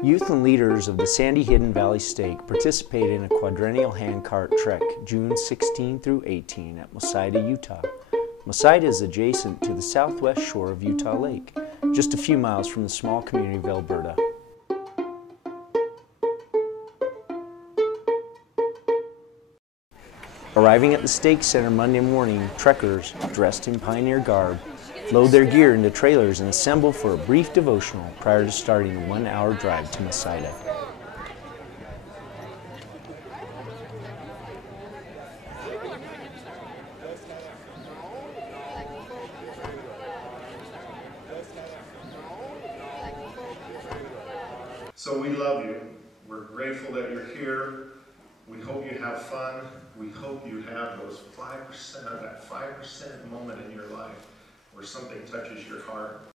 Youth and leaders of the Sandy Hidden Valley Stake participated in a quadrennial handcart trek June 16 through 18 at Mosida, Utah. Mosida is adjacent to the southwest shore of Utah Lake, just a few miles from the small community of Elberta. Arriving at the Stake Center Monday morning, trekkers, dressed in pioneer garb, load their gear into trailers and assemble for a brief devotional prior to starting a 1-hour drive to Mosida. So we love you. We're grateful that you're here. We hope you have fun. We hope you have those 5%, that 5% moment in your life where something touches your heart.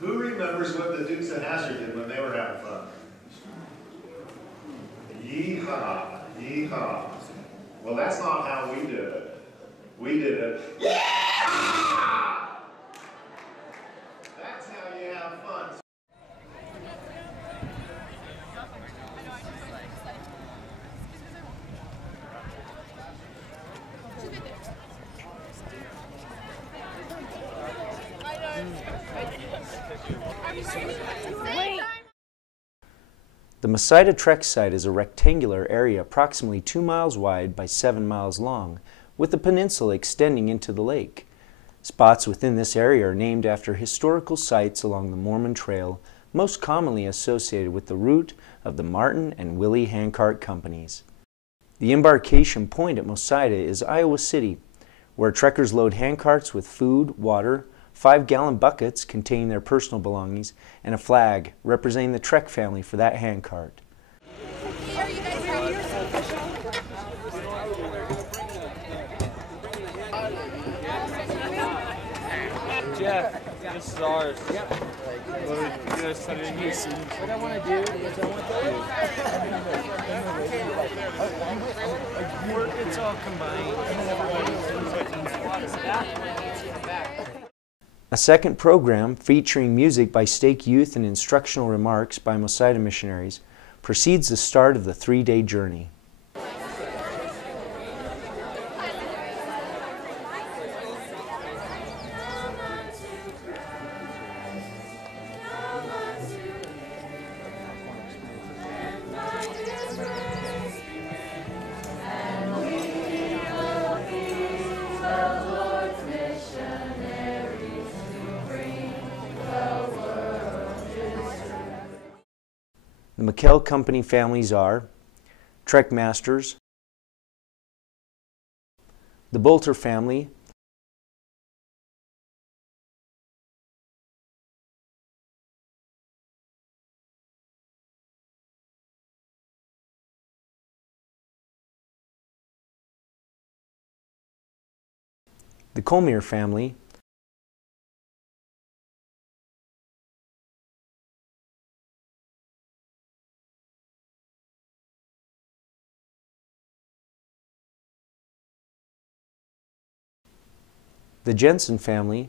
Who remembers what the Dukes of Hazzard did when they were having fun? Yeehaw, yeehaw. Well, that's not how we did it. We did it, yeah! That's how you have fun. The Mosida Trek site is a rectangular area approximately 2 miles wide by 7 miles long, with a peninsula extending into the lake. Spots within this area are named after historical sites along the Mormon Trail, most commonly associated with the route of the Martin and Willie Handcart companies. The embarkation point at Mosida is Iowa City, where trekkers load handcarts with food, water, 5-gallon buckets containing their personal belongings, and a flag representing the Trek family for that handcart. Jeff, this is ours. What I want to do is I want to it's all combined. A second program featuring music by Stake youth and instructional remarks by Mosida missionaries precedes the start of the 3-day journey. The McKell Company families are Trek Masters, the Bolter family, the Colmier family, the Jensen family,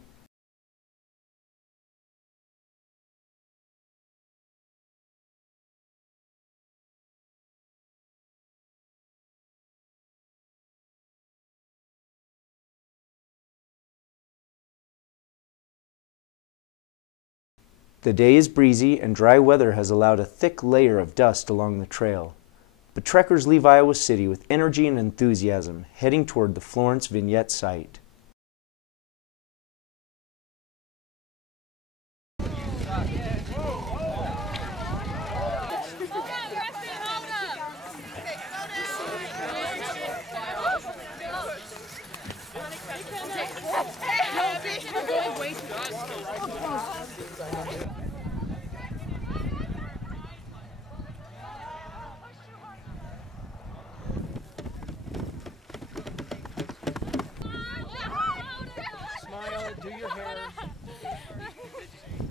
The day is breezy and dry weather has allowed a thick layer of dust along the trail. But trekkers leave Iowa City with energy and enthusiasm, heading toward the Florence Vignette site. Do your hair.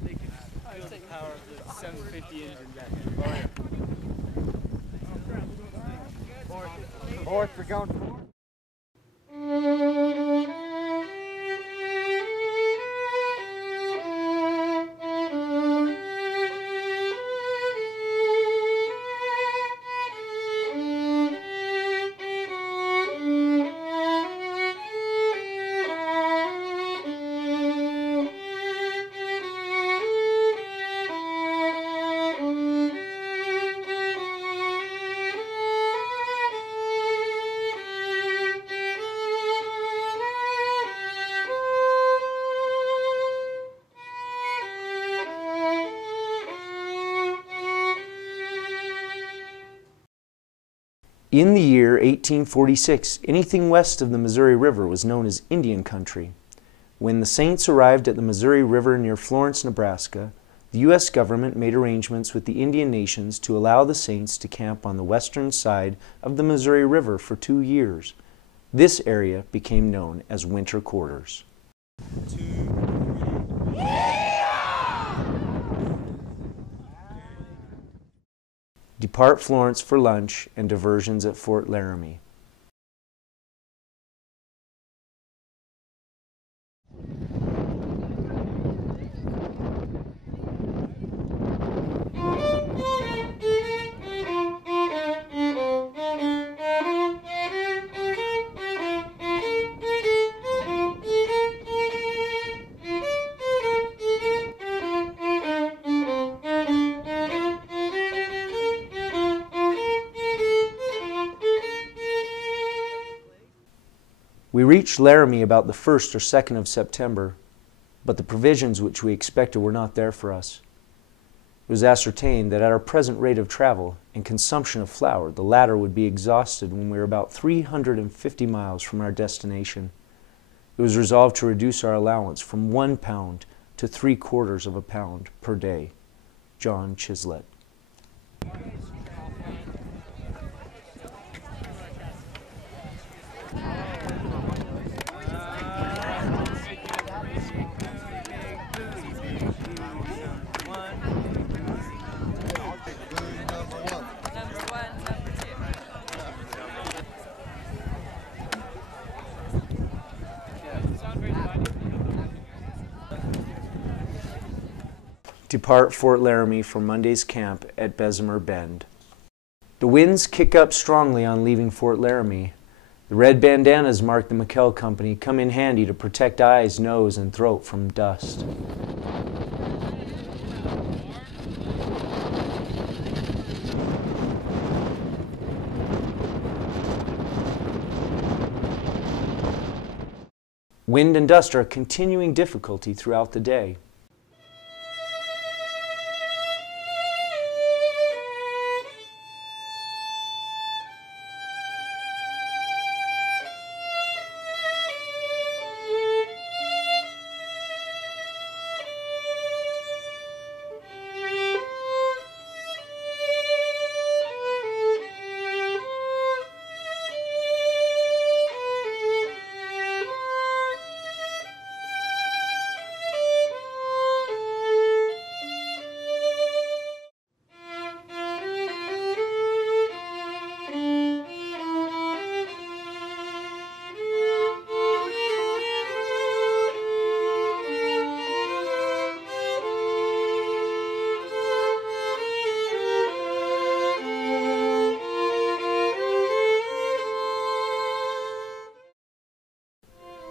They can feel the power of the 750 engine back there. Fourth, we're going forward. In the year 1846, anything west of the Missouri River was known as Indian country. When the Saints arrived at the Missouri River near Florence, Nebraska, the U.S. government made arrangements with the Indian nations to allow the Saints to camp on the western side of the Missouri River for 2 years. This area became known as winter quarters. Depart Florence for lunch and diversions at Fort Laramie. We reached Laramie about the 1st or 2nd of September, but the provisions which we expected were not there for us. It was ascertained that at our present rate of travel and consumption of flour, the latter would be exhausted when we were about 350 miles from our destination. It was resolved to reduce our allowance from 1 pound to 3/4 of a pound per day. John Chislett. Depart Fort Laramie for Monday's camp at Bessemer Bend. The winds kick up strongly on leaving Fort Laramie. The red bandanas mark the McKell Company come in handy to protect eyes, nose, and throat from dust. Wind and dust are a continuing difficulty throughout the day.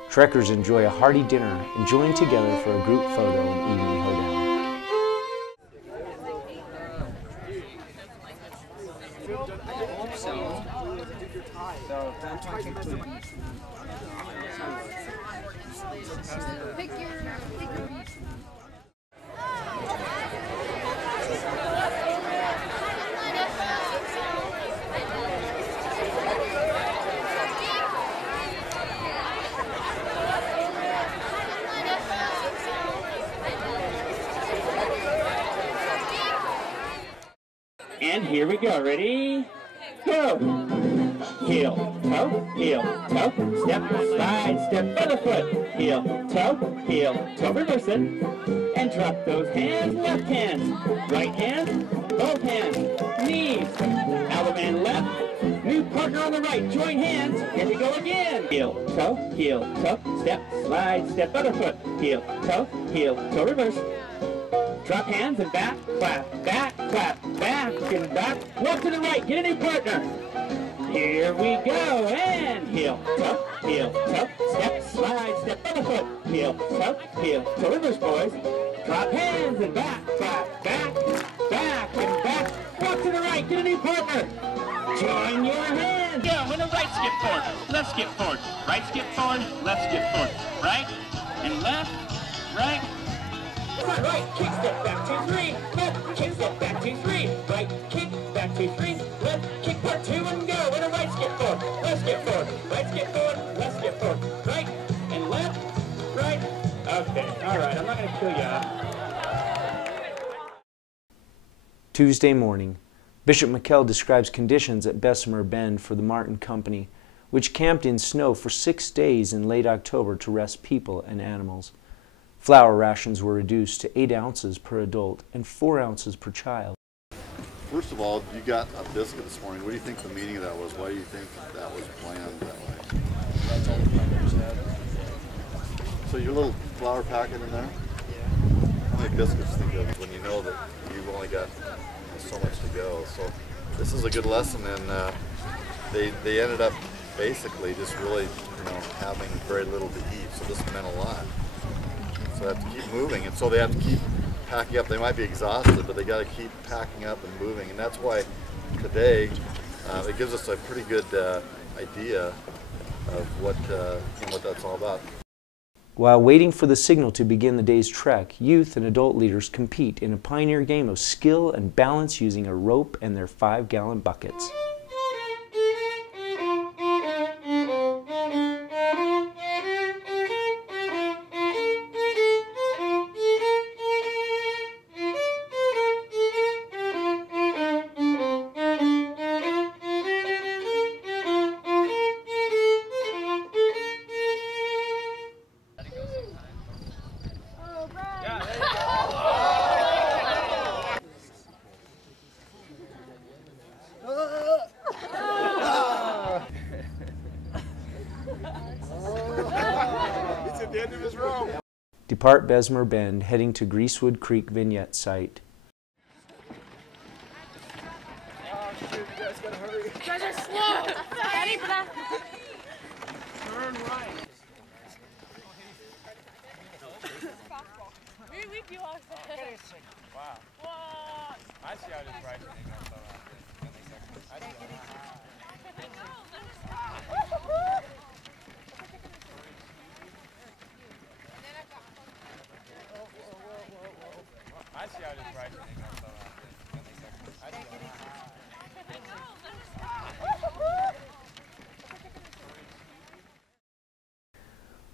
Trekkers enjoy a hearty dinner and join together for a group photo and evening hoedown. And here we go. Ready? Go! Heel, toe, step, slide, step, other foot. Heel, toe, reverse it. And drop those hands, left hand. Right hand, both hands. Knees, elbow man left. New partner on the right, join hands. Here we go again. Heel, toe, step, slide, step, other foot. Heel, toe, reverse. Drop hands and back, clap, back, and back. Walk to the right, get a new partner. Here we go, and heel, toe, step, slide, step, other foot. Heel, toe, reverse, boys. Drop hands and back, clap, back, and back. Walk to the right, get a new partner. Join your hands. Yeah, when the right skip forward, left skip forward, right skip forward, left skip forward, right and left, right. Right, kick step back 2, 3, left, kick step back 2, 3, right, kick back. back 2, 3, left, kick part 2 and go. With a right skip forward, left skip forward, right skip forward, left skip forward, right and left, right. Okay, all right, I'm not going to kill you. Tuesday morning, Bishop McKell describes conditions at Bessemer Bend for the Martin Company, which camped in snow for 6 days in late October to rest people and animals. Flour rations were reduced to 8 ounces per adult and 4 ounces per child. First of all, you got a biscuit this morning. What do you think the meaning of that was? Why do you think that was planned that way? That's all the members had. So your little flour packet in there? How many biscuits think of when you know that you've only got so much to go? So this is a good lesson, and they ended up basically just really, having very little to eat. So this meant a lot. So they have to keep moving, and so they have to keep packing up. They might be exhausted, but they got to keep packing up and moving, and that's why today it gives us a pretty good idea of what that's all about. While waiting for the signal to begin the day's trek, youth and adult leaders compete in a pioneer game of skill and balance using a rope and their 5-gallon buckets. Depart Bessemer Bend, heading to Greasewood Creek Vignette Site. Oh shoot, you guys gotta hurry. You guys are slow. Ready for that? Turn right. We do all that. Wow. Whoa. I see how this right. I see how this right.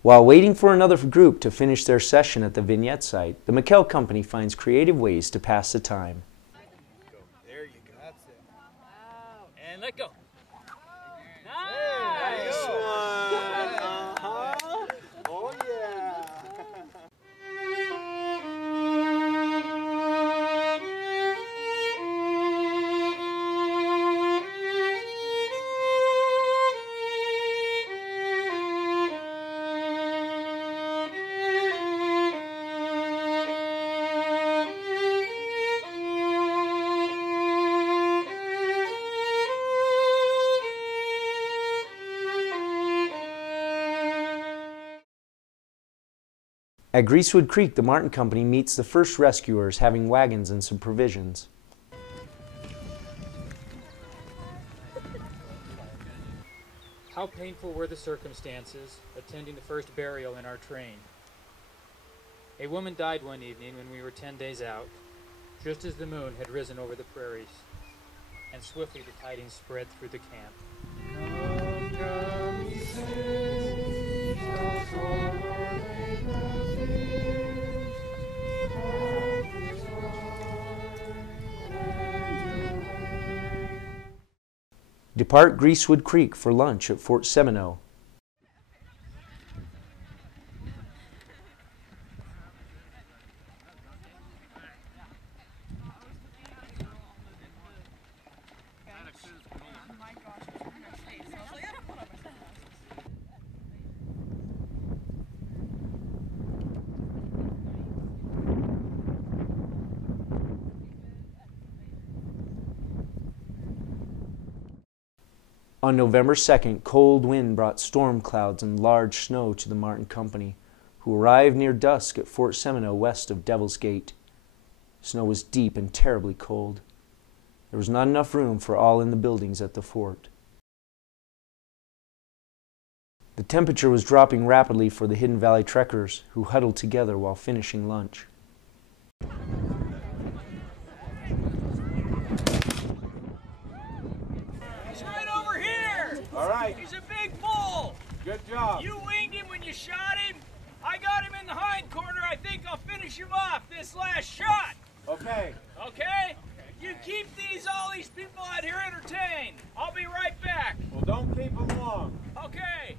While waiting for another group to finish their session at the vignette site, the McKell Company finds creative ways to pass the time. There you go. That's it. And let go. Nice one. Oh yeah! At Greasewood Creek, the Martin Company meets the first rescuers, having wagons and some provisions. How painful were the circumstances attending the first burial in our train. A woman died one evening when we were 10 days out, just as the moon had risen over the prairies, and swiftly the tidings spread through the camp. Depart Greasewood Creek for lunch at Fort Seminole. On November 2nd, cold wind brought storm clouds and large snow to the Martin Company, who arrived near dusk at Fort Seminole west of Devil's Gate. Snow was deep and terribly cold. There was not enough room for all in the buildings at the fort. The temperature was dropping rapidly for the Hidden Valley trekkers, who huddled together while finishing lunch. right. He's a big bull. Good job. You winged him when you shot him. I got him in the hind corner. I think I'll finish him off this last shot. Okay. Okay? You keep all these people out here entertained. I'll be right back. Well, don't keep them long. Okay.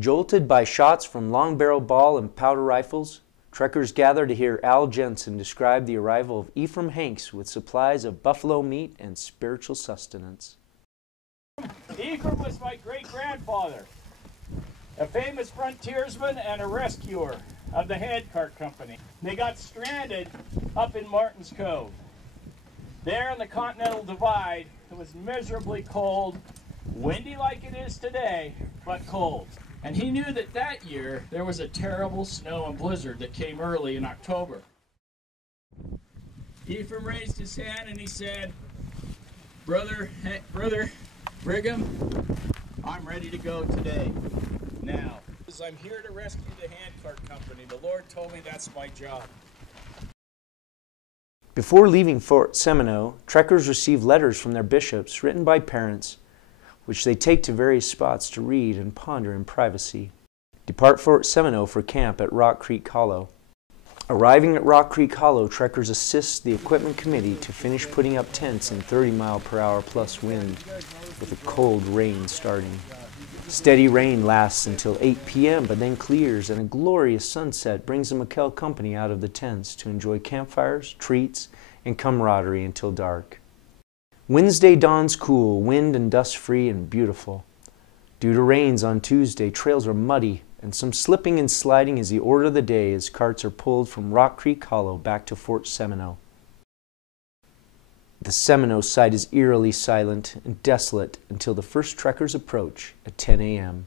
Jolted by shots from long-barrel ball and powder rifles, trekkers gather to hear Al Jensen describe the arrival of Ephraim Hanks with supplies of buffalo meat and spiritual sustenance. Ephraim was my great-grandfather, a famous frontiersman and a rescuer of the Handcart Company. They got stranded up in Martin's Cove. There in the Continental Divide, it was miserably cold, windy like it is today, but cold. And he knew that that year there was a terrible snow and blizzard that came early in October. Ephraim raised his hand and he said, Brother Brigham, I'm ready to go today. Now, as I'm here to rescue the Handcart Company, the Lord told me that's my job. Before leaving Fort Seminole, trekkers receive letters from their bishops written by parents, which they take to various spots to read and ponder in privacy. Depart Fort Seminole for camp at Rock Creek Hollow. Arriving at Rock Creek Hollow, trekkers assist the equipment committee to finish putting up tents in 30-mile-per-hour plus wind, with a cold rain starting. Steady rain lasts until 8 p.m., but then clears, and a glorious sunset brings the McKell company out of the tents to enjoy campfires, treats, and camaraderie until dark. Wednesday dawns cool, wind and dust-free and beautiful. Due to rains on Tuesday, trails are muddy, and some slipping and sliding is the order of the day as carts are pulled from Rock Creek Hollow back to Fort Seminole. The Seminole site is eerily silent and desolate until the first trekkers approach at 10 a.m.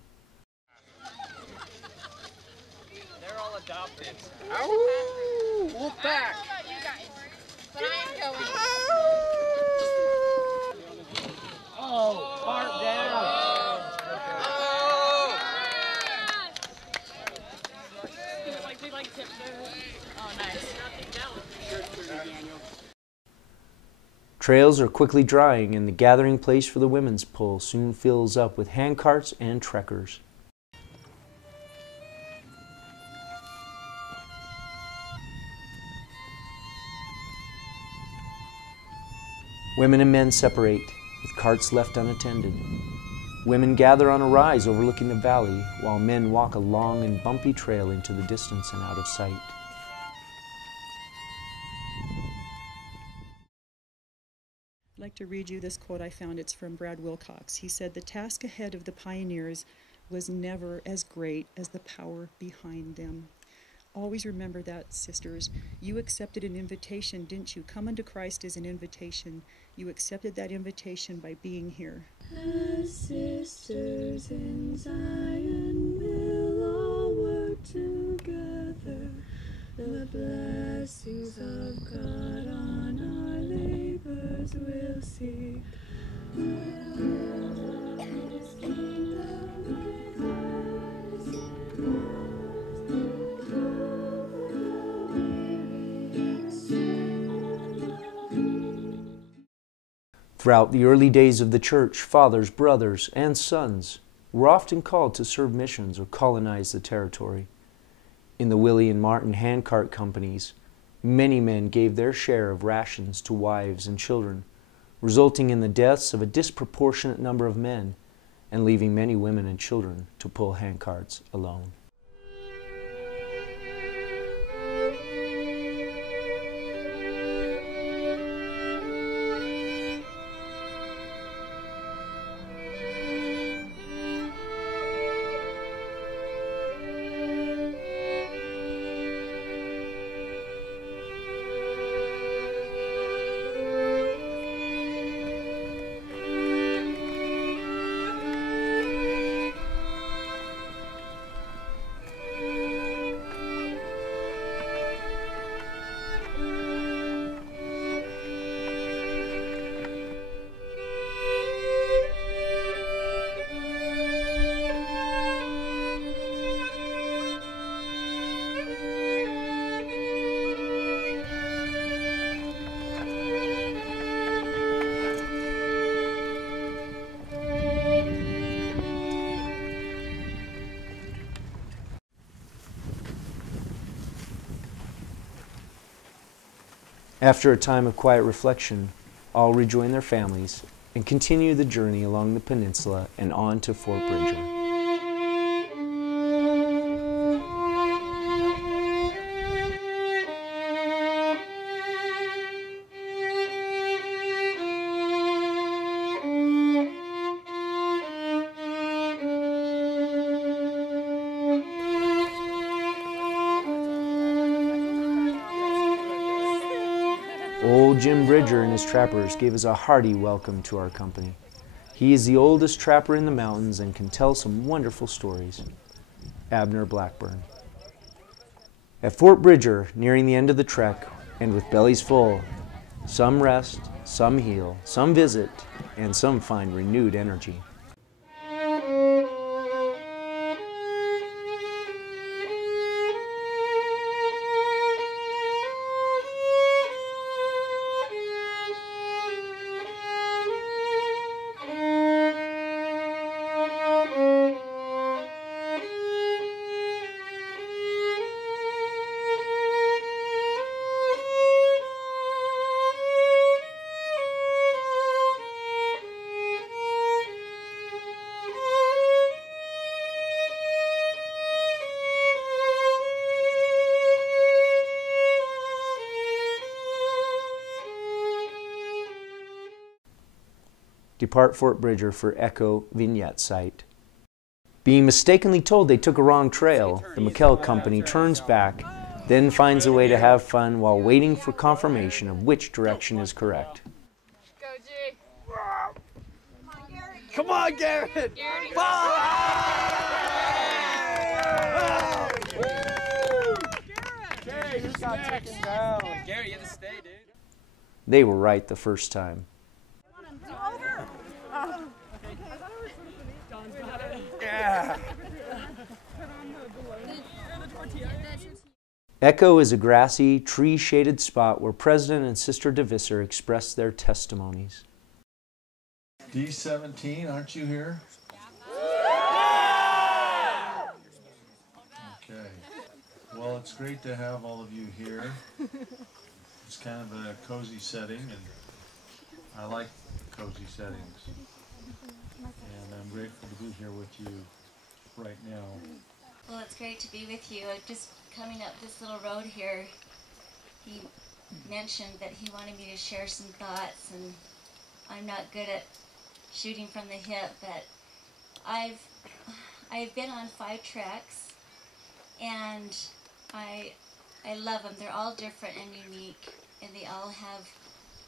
They're all adopted. Ow! Look back! I don't know about you guys, but I am going. Oh, part down. We like tipped over. Oh, nice. Trails are quickly drying, and the gathering place for the women's pull soon fills up with handcarts and trekkers. Women and men separate, with carts left unattended. Women gather on a rise overlooking the valley, while men walk a long and bumpy trail into the distance and out of sight. I'd like to read you this quote I found. It's from Brad Wilcox. He said, "The task ahead of the pioneers was never as great as the power behind them." Always remember that, sisters. You accepted an invitation, didn't you? Come unto Christ is an invitation. You accepted that invitation by being here. As sisters in Zion will all work together, the blessings of God on our labors will see. Throughout the early days of the church, fathers, brothers, and sons were often called to serve missions or colonize the territory. In the Willie and Martin Handcart companies, many men gave their share of rations to wives and children, resulting in the deaths of a disproportionate number of men and leaving many women and children to pull handcarts alone. After a time of quiet reflection, all rejoin their families and continue the journey along the peninsula and on to Fort Bridger. Old Jim Bridger and his trappers gave us a hearty welcome to our company. He is the oldest trapper in the mountains and can tell some wonderful stories. Abner Blackburn. At Fort Bridger, nearing the end of the trek, and with bellies full, some rest, some heal, some visit, and some find renewed energy. Depart Fort Bridger for Echo Vignette Site. Being mistakenly told they took a wrong trail, the McKell Company turns back, then finds a way to have fun while waiting for confirmation of which direction is correct. Go, G. Come on, Garrett! Garrett, who's next? Garrett, you have to stay, dude. They were right the first time. Yeah. Echo is a grassy, tree-shaded spot where President and Sister DeVisser expressed their testimonies. D17, aren't you here? Okay. Well, it's great to have all of you here. It's kind of a cozy setting, and I like cozy settings. And I'm grateful to be here with you right now. Well, it's great to be with you. Just coming up this little road here, he mentioned that he wanted me to share some thoughts, and I'm not good at shooting from the hip, but I've been on 5 treks, and I love them. They're all different and unique, and they all have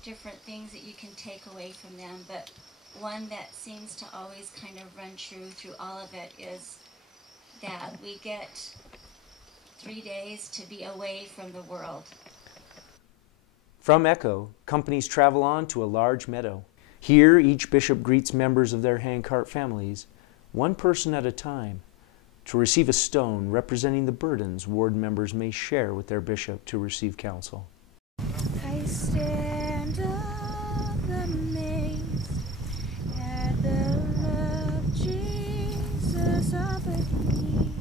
different things that you can take away from them, but one that seems to always kind of run true through all of it is that we get 3 days to be away from the world. From Echo, companies travel on to a large meadow. Here, each bishop greets members of their handcart families, one person at a time, to receive a stone representing the burdens ward members may share with their bishop to receive counsel. I stand up amazed at the love Jesus offered me,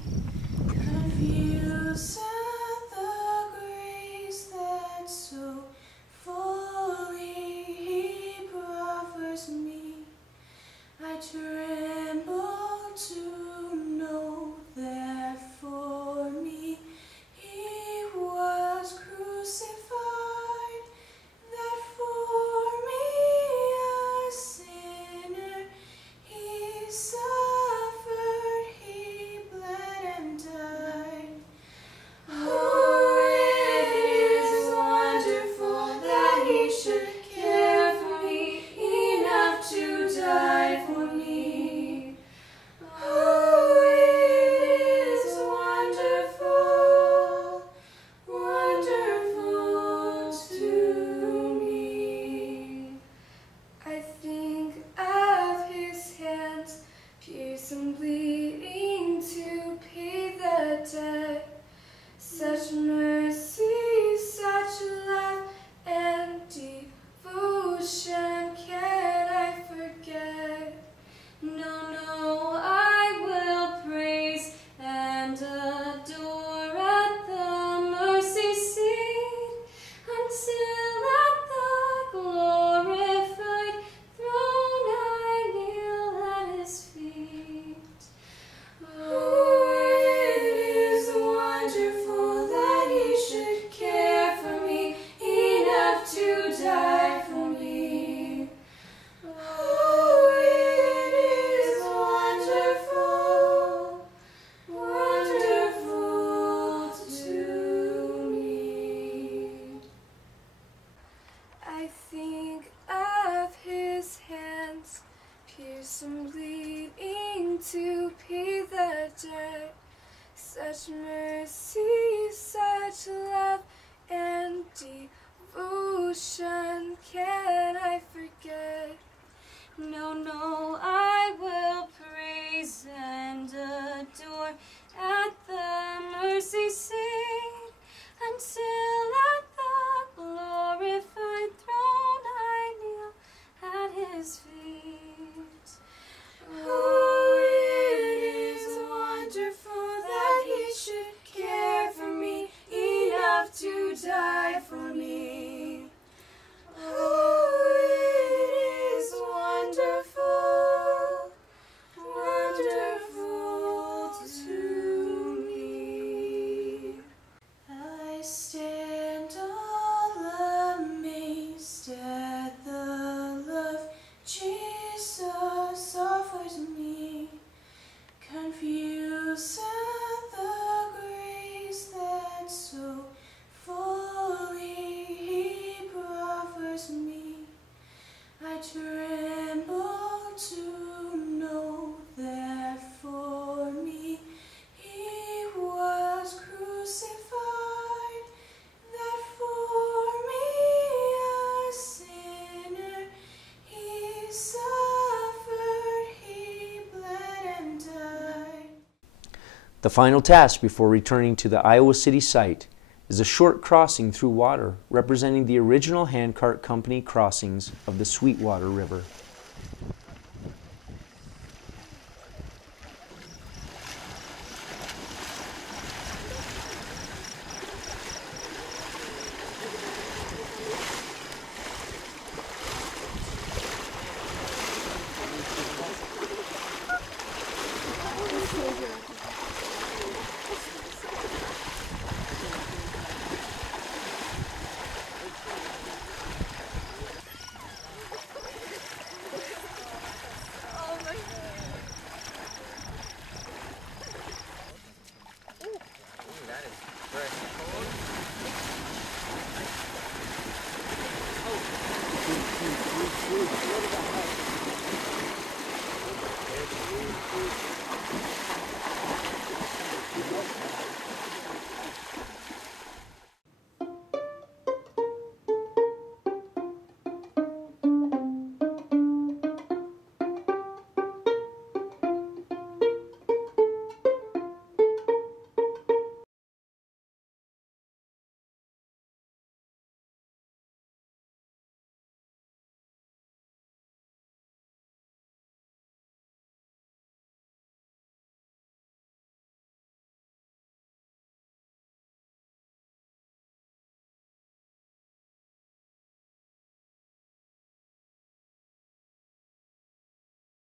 confused at the grace that so fully He proffers me. I tremble to know that for me He was crucified, that for me a sinner He suffered, He bled and died. Oh, it is wonderful that He should care for me enough to die for me. Oh, it is wonderful, wonderful to me. I think of His hands, pierced and bleeding to pay the debt. Such mercy, such love and devotion can I forget? No, no, I will praise and adore at the mercy seat until mercy, such love and devotion, can I forget? No, no, I will praise and adore at the mercy seat until at the glorified throne I kneel at his feet. Oh, it is wonderful that he should care for me enough to die for me. Oh, it is wonderful, wonderful to me. I stand all amazed at the love Jesus offers me, confused at the grace that so fully he proffers me. I tremble to know that for me he was crucified, that for me a sinner he suffered, he bled and died. The final task before returning to the Iowa City site is a short crossing through water representing the original Handcart Company crossings of the Sweetwater River. That is fresh.